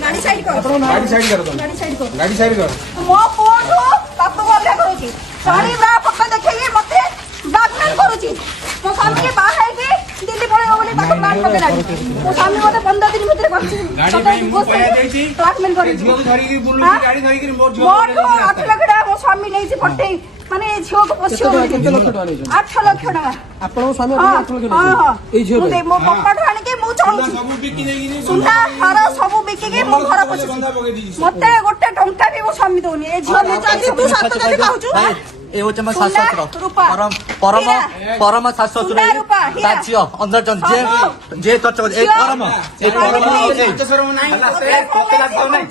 गाड़ी साइड कर गाड़ी साइड कर दो गाड़ी साइड कर गाड़ी साइड कर मो फोन बाप बोलिया करूची साड़ी बा पक्का देखिए मते ब्लैकमेल करूची मो स्वामी के बाहर है कि दिल्ली पळेबो बोली ताको प्लान कर देला मो स्वामी मते 15 दिन भीतर करछि गाड़ी में मो पैसा देछि ब्लैकमेल करूची झियो धरि की बुलु गाड़ी धरि की मोर झियो 8 लाख टका मो स्वामी नै छै पट्टे माने झियो को पोछियो 8 लाख टका आपन स्वामी 8 लाख हां ए झियो मो मो पप्पा ठाणी के मु चलुछि सब बिकी नै कि सुना हारा सब बिकी के मो घर पोछि मते गोटे टंका भी मो स्वामी दोनी ए झियो ने चाची तू सात जदी कहउछु ए हो चमा शास्त्र परम परम शास्त्र साचियो अंदर जन जे तो ए परम ए शर्म नाही कोतेला खाउ नाही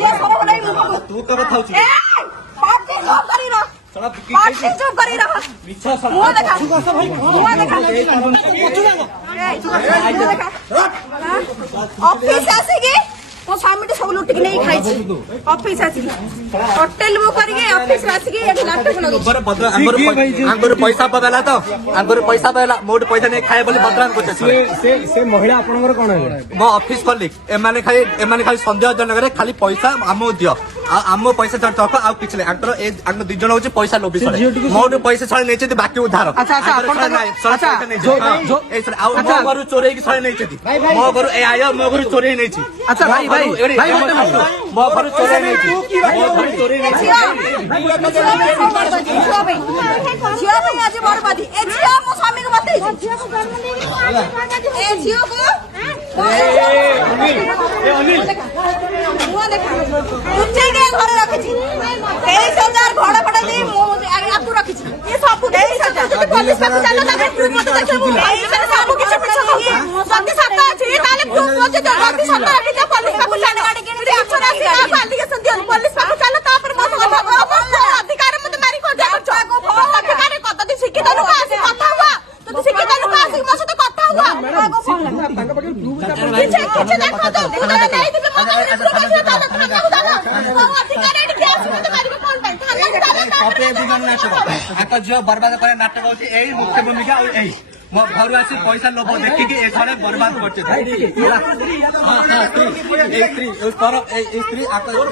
जे सब नै मु तू कर थाउची ए पार्टी जो करी रह साला बिकी पार्टी जो करी रह मिछा सब मुआ देखा मुआ देखा ऑफिस आसीगी मो स्वामी सब लुटिक नहीं खाई ऑफिस आसीगी होटल मो करके ऑफिस आसीगी एक लैपटॉप लगे बर भद्र आंगर पैसा पवेला तो आंगर पैसा पवेला मोड पैसा नहीं खाए बोली भद्रान कोते से महिला आपनकर कोन है मो ऑफिस कलिक एमाने खाली संदेह जनक रे खाली पैसा आमो दियो आमो पैसा चढ़ तक आ किछ नहीं आंकर ए आंगर दि जण होची पैसा लोभी सळे मोड पैसा छळे नै छथि बाकी उधार अच्छा अच्छा जो ए सर आ मो गरु चोरे की छळे नै छथि मो गरु ए आयो मो गरु चोरे नै छी अच्छा भाई मो गरु चोरे नै छी मो गरु चोरे नै छी झियो भाई आज बर्बादी ए झियो मो स्वामी को बतै ए झियो को ए अनिल मुआ देखा तुझे के घर रखछि 23000 घोड़ा पटा दे मो आपको रखछि ये सब 23000 पुलिस पास चलो तबे तू मत देखबू ए सब किछ पिछ सत्य सत्य अछि ताले तू मत जल्दी सत्य रखि जा पुलिस पास चलो गाड़ी के रे अक्षर आसी का एप्लीकेशन दियो पुलिस पास चलो तापर मत अधिकार मत मारी को जा अधिकार कत दिन शिक्षित लोक आसी कथा हुआ तो शिक्षित लोक आसी मो से कथा हुआ तांका पके प्रूफ किछ देखो तो तू नहीं दिबे मत प्रूफ अधिकार एडी केस मत मारी कोन टाइम कपे बिगन नाटक आक जो बर्बाद करे नाटक होची एई मुख्य भूमिका और एई मो घर आसी पैसा लोभ देखि के ए घरे बर्बाद करछे हां हां ए स्त्री पर ए स्त्री आक